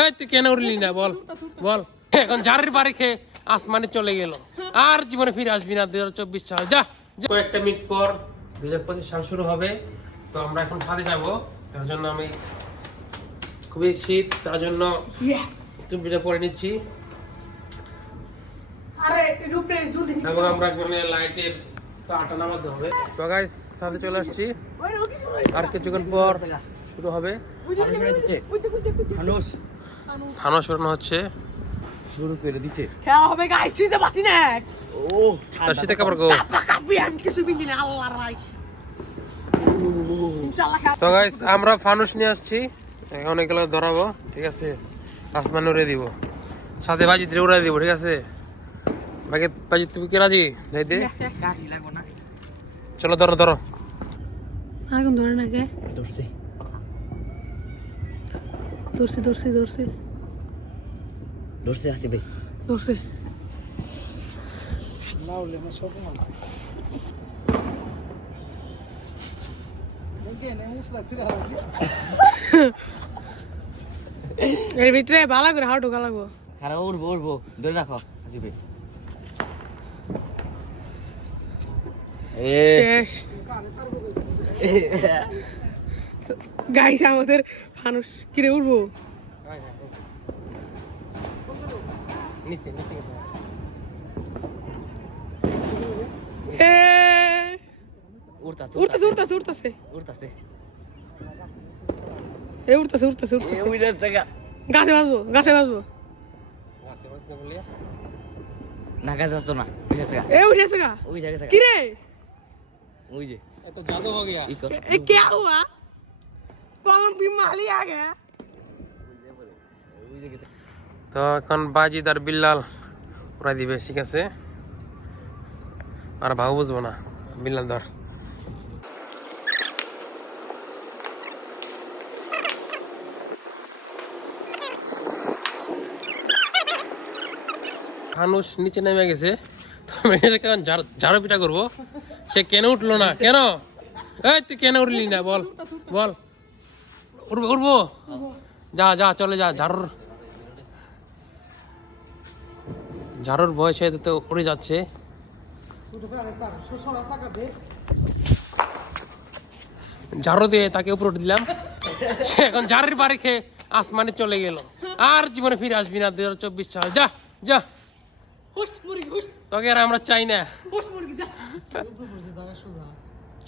এই তুই কেন উঠলি না বল বল। এখন ঝাড়ের বাড়ি খেয়ে আসমানে চলে গেল, আর জীবনে ফিরে আসবি না 2024 সাল। যা, কয়েকটা মিনিট পর 2025 সাল শুরু হবে। তো আমরা এখন ছাদে যাবো, তার জন্য আমি খুবই শীত, তার জন্য টুপিটা পরে নিচ্ছি। এবং আমরা লাইটের তারটা নামাতে হবে। তো গাইস ছাদে চলে আসছি, আর কিছুক্ষণ পর শুরু হবে। ফানুস উড়ানো হচ্ছে, শুরু করে দিছে। খেলা হবে গাইস, শীতে বাঁচি না। ও তার শীতে কাপড় গো। কাঁপি আমি কিছু বিন্দি না, আল্লাহর ভাই। ইনশাআল্লাহ। তো গাইস আমরা ফানুস নিয়ে আসছি, এখন এগুলো ধরাবো, ঠিক আছে? আসমান উড়ে দিব, সাথে বাজি দিয়ে উড়াই দিব, ঠিক আছে? বাজি তুমি কি রাজি? যাইতে কাটি লাগো না। চলো ধরো ধরো। আগুন ধরে না কে? ধরছে ধরছে ধরছে ধরছে ধরছে আসি ভাই। ধরছে। এর ভিতরে ভালো করে হাও ঢোকা লাগবো। খারাপ উড়বো উড়বো, ধরে রাখো আসি ভাই। শেষ গাইস, আমাদের ফানুস কিরে উঠবো। নিচে নিচে উড়তাছে উঠতেছে উঠতেছে উঠতেছে উড়তাছে। উঠতেছে উঠতেছে উঠতেছে। উইনার জায়গা গাছে বাজবো গাছে বাজবো। না গাছ আসতো না, ওই জায়গা উঠেছে গা। ওই জায়গা কিরে ওই যে तो जादू हो गया। ये क्या हुआ? कौन बीमारी आ गया? ওই জায়গা তো এখন বাজিদ আর বিল্লাল উড়াই দিবে, ঠিক আছে? আর ভাও বুঝবো না, বিল্লাল ধর। ফানুস নিচে নেমে গেছে, এখন ঝাড়ু পিটা করবো। সে কেন উঠলো না? কেন? এই তুই কেন উঠলি না বল বল। উঠবো উঠবো, যা যা চলে যা। ঝাড়ুর বয়সে তো উড়ে যাচ্ছে। ঝাড়ু দিয়ে তাকে উপরে উঠে দিলাম, সে এখন ঝাড়ের বাড়ি খেয়ে আসমানে চলে গেল, আর জীবনে ফিরে আসবি না 2024 সাল। যা যা, তোকে আর আমরা চাই না।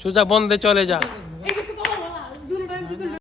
সোজা বন্ধে চলে যা।